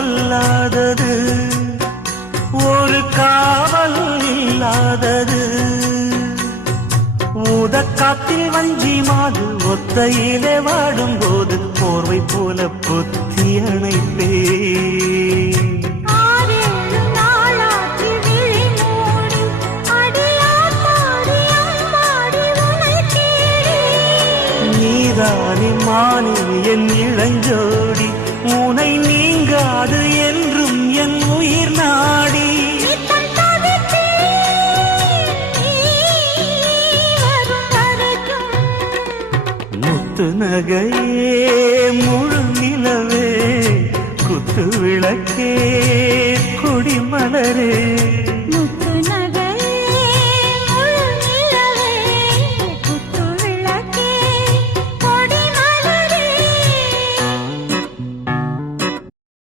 பொல்லாதது ஒரு காவல் இல்லாதது ஊதக்காத்தில் வஞ்சி மாது ஒத்தையிலே வாடும்போது போர்வை போல புத்தி அணைப்பே நீதானி மானி என் இளஞ்சோடி உனை நீங்காது என்றும் என் உயிர் நாடி முத்து நகையே முழு நிலவே குத்து விளக்கே